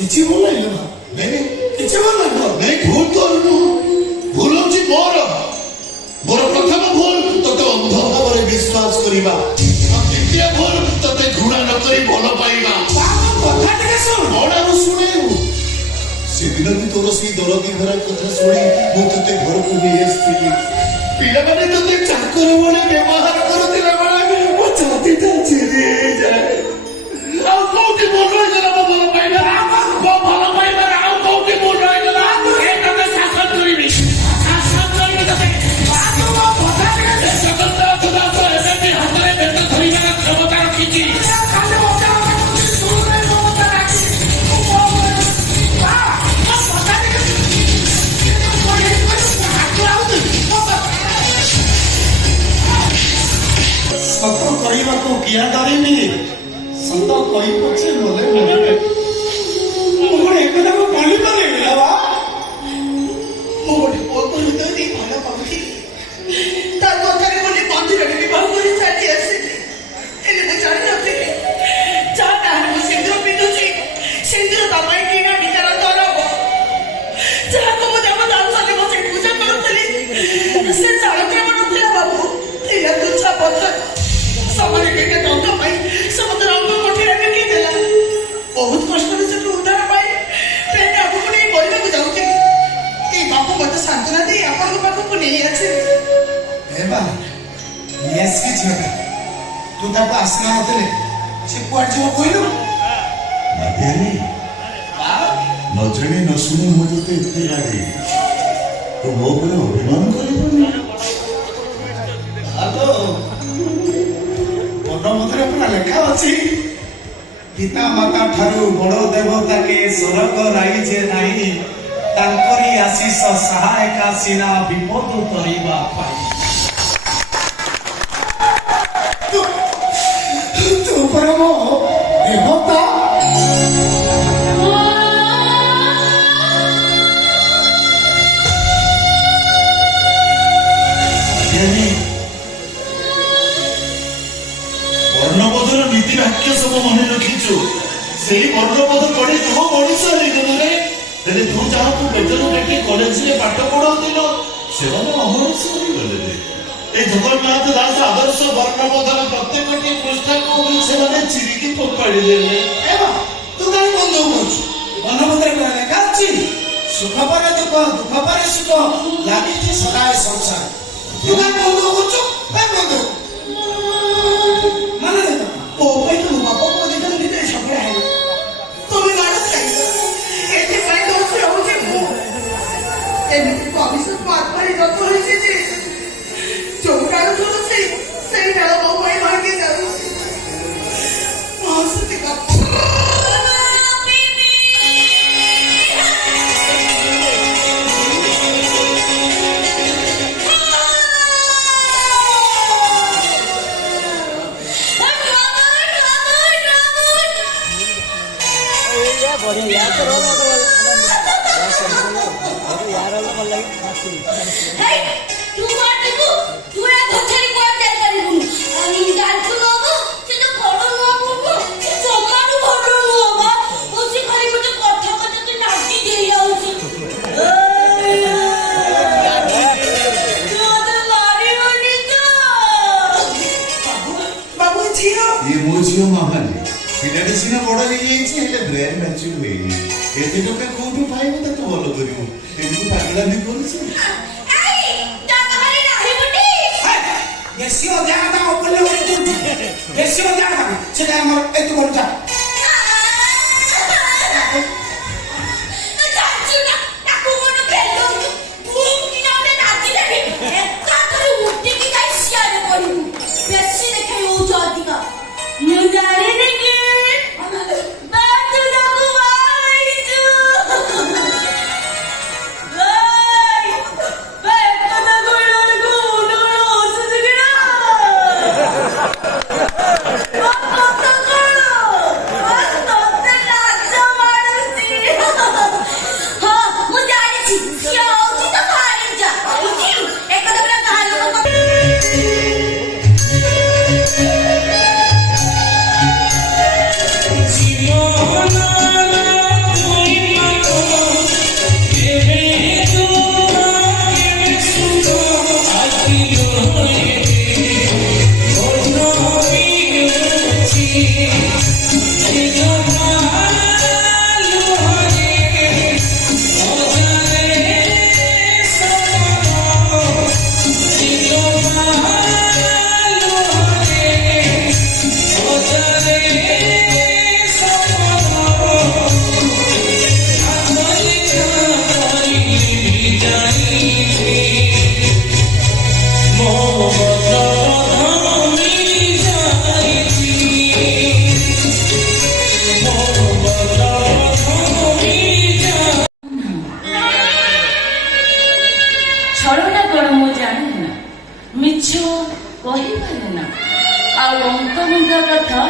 କିଛି ଭଲ ଲାଗିଲା ନା କିଛି ଭଲ ଲାଗିଲା ନାଇଁ ଭୁଲ ତ ଭୁଲ ହଉଛି ମୋର ପ୍ରଥମ ଭୁଲ ତତେ ଅନ୍ଧ ଭାବରେ ବିଶ୍ୱାସ କରିବା ଦ୍ୱିତୀୟ ଭୁଲ ତତେ ଘୃଣା ନ କରି ଭଲ ପାଇବା କଥା ଟିକେ ଶୁଣୁ ଶୁଣେଇବୁ ସେଦିନ ବି ତୋର ସେଇ ଦରଦୀ ଭରା କଥା ଶୁଣି ମୁଁ ତତେ ଘରକୁ ନେଇ ଆସିଥିଲି ପିଲାମାନେ ତତେ ଚାକର ଭଳି ବ୍ୟବହାର କରୁଥିଲା ବେଳେ ମୋ ଛାତିଟା ଚିରି ହେଇଯାଏ ଆଉ କୋଉଠି ଭୁଲ ରହିଗଲା ମୋ ଭଲ ପାଇବା ଭଲ ପାଇବାର ଆଉ କୋଉଠି ଭୁଲ ରହିଗଲା ତତେ ଶାସନ କରିବି ତତେ ଏବେ ବି ହାତରେ ବେତ ଧରିବାର କ୍ଷମତା ରଖିଛି ସତ କହିବାକୁ କିଆ ଡରିନି ସତ କହି ପଛେ ବୋଲେ ମୁଁ ଏକଥାକୁ କହିପାରିବି ନା ମୁଁ ଗୋଟେ ପୁଅକୁ ହୃଦୟ ଦେଇ ଭଲ ପାଉଥିଲି ତା କଥାରେ ଗୋଟେ ମନ୍ଦିରରେ ବିବାହ କରି ଚାଲି ଆସିଲି ହେଲେ ମୁଁ ଜାଣିନଥିଲି ଯାହା ତାହାର ମୁଁ ସିନ୍ଦୁର ପିନ୍ଧୁଛି ସିନ୍ଦୁର ତା ପାଇଁ କିଣା ବିକାର ଦର ଯାହାକୁ ମୁଁ ଦେବ ଦାସରେ ବସି ପୂଜା କରୁଥିଲି ସେ ଚାଳକରେ ନଥିଲା ବାବୁ ଥିଲା ତୁଚ୍ଛା ପଥର ସମାଜ ଟିକେ ଟଙ୍କା ପାଇ ସମସ୍ତ ରଙ୍ଗ କୋଠିରେ ବିକି ଦେଲା ବହୁତ କଷ୍ଟରେ ସେଠୁ ଉଦ୍ଧାର ପାଇ ଟ୍ରେନ୍ ଆଗକୁ ନେଇ କରିବାକୁ ଯାଉଛି ଏଇ ବାପୁ ମତେ ସାନ୍ତ୍ୱନା ଦେଇ ଆପଣଙ୍କ ପାଖକୁ ନେଇ ଆସିବେ ଝିଅଟା ତୁ ତାକୁ ଆସିନା ନଥିଲେ ସେ କୁଆଡେ ଯିବ କହିଲୁ ନ ଜାଣି ନ ଶୁଣି ମୁଁ ତତେ ଏତେ ଲାଗେ ତୁ ମୋ ଉପରେ ଅଭିମାନ କରିବୁନି ମନରେ ପୁରା ଲେଖା ଅଛି ପିତା ମାତା ଠାରୁ ବଡ଼ ଦେବତାକେ ସ୍ୱର୍ଗ ରାଇଜେ ନାହିଁ ତାଙ୍କରି ଆଶିଷ ସହାୟକା ସିନା ବିପଦ କରିବା ପାଇଁ ତୁ ପରମ ଦେବତା ବର୍ଣ୍ଣବୋଧର ନୀତି ବାକ୍ୟ ସବୁ ମନେ ରଖିଛୁ ସେଇ ବର୍ଣ୍ଣବୋଧ ପଢି ତୁ ମଣିଷ ହେଇଗଲୁରେ ହେଲେ ତୁ ଯାହାକୁ ବେତନ କାଟି କଲେଜରେ ପାଠ ପଢାଉଥିଲ ସେମାନେ ଅମଣିଷ ହେଇଗଲେ ଏ ଜଗନ୍ନାଥ ଦାସ ଆଦର୍ଶ ବର୍ଣ୍ଣବୋଧର ପ୍ରତ୍ୟେକ ସେମାନେ ଚିରିକି ଫୋପାଡ଼ି ଦେଲେ। ତୁ କାହିଁ ବନ୍ଧ କରୁଛୁ? ବନପତ୍ର ଲେଖା ଅଛି ସୁଖ ପରେ ଦୁଃଖ ଦୁଃଖ ପରେ ସୁଖ ଲାଗିଛି ସଦାଏ ସଂସାର। ତୁ କାହିଁ ବନ୍ଧ କରୁଛୁ? କାହିଁ ବନ୍ଧ ମାନେ ଓ ପାଇଁ ତୁ ବାପ ପୁଅ ଦିଜଣ ଭିତରେ ଝଗଡ଼ା ହେଲା ତମେ ମାଡ଼ ଖାଇଲ ଏଥିପାଇଁ ଦୋଷ ହେଉଛି ମୁଁ। ଏମିତି ଭବିଷ୍ୟତ ଆତ୍ମାରେ ଯତ ହୋଇଛି ଯେ ଯୋଉ ଡାଳ ଝୁଲୁଛି ସେଇ ଡାଳ ମୋ ପାଇଁ ଭାଙ୍ଗି ଯାଉଛି। ମହାସତୀ ବାପା बढ़िया यार तो रोल मत बोल यार रोल बोल लगे हे तू मार तू पूरा गछरी कोन दे करिबु अनि डालछु लोगो से तो बड़ लोगो समानु बड़ लोगो ओसी खाली मते कथा कथा के नाटी दे जाउछु बाबू झियो ये मो झियो महाने पिलाटी सिना बड़ हे जाईछि हेले ब्रेन मैच्योर होइनी एते टका कोठु पाइबो तते बोल करिवो एमु पागला भी करूछि आई ता घरे नाही बुटी बेसियो जागा ओपले ओले तू बेसियो जागा सेटा हमर एतु बोलता चाचू ना ताकू कोन खेलो बुम की नाते नाची देबी एका करे उठी की जाई सियार करिबु बेसी देखे ओ जातिका ମୁଁ ଜାଣିନି କି ବାତୁ ତାକୁ ବାଇଛୁ ଭାଇ ଭାଇ କଥା କହିଲାକୁ ଉଣ୍ଡ ହସୁଛି କି ନା କଥା କଣ ତତେ ଲାଜ ମାଡୁଛି ହଁ ମୁଁ ଜାଣିଛି ସିଏ ହଉଛି ତ ଭାଇ ଯା ବୁଝିଲୁ ଏକଥା ପୁରା ଗାଁ ଲୋକ ଛଳନା କଣ ମୁଁ ଜାଣିନି ନା ମିଛ କହିପାରେ ନା ଆଉ ଅଙ୍କମଙ୍କା କଥା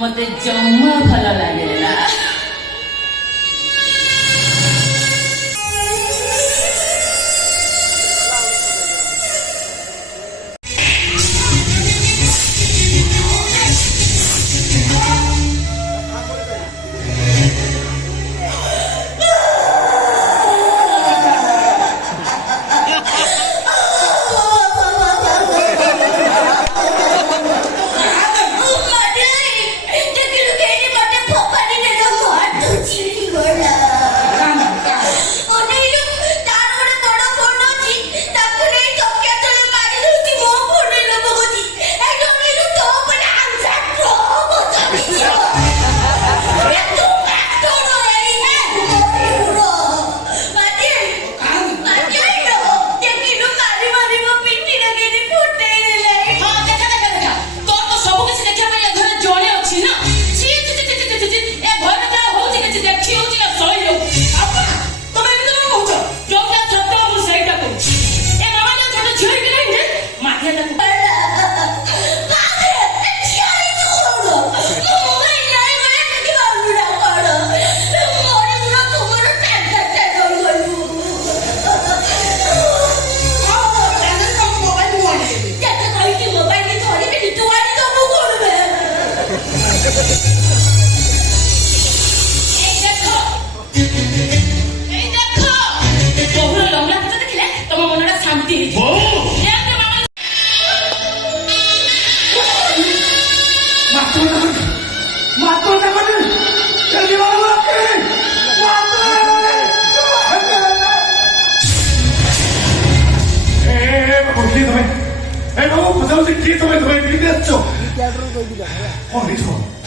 ମତେ ଜମା ଭଲ ଲାଗେ ନା ପଚାରୁଛି କିଏ ତମେ ଧରି କେମିତି ଆସିଛ କ୍ୟାରେକ୍ଟର କହିକି ଯାଅ ହେଲା କଣ ହେଇଛ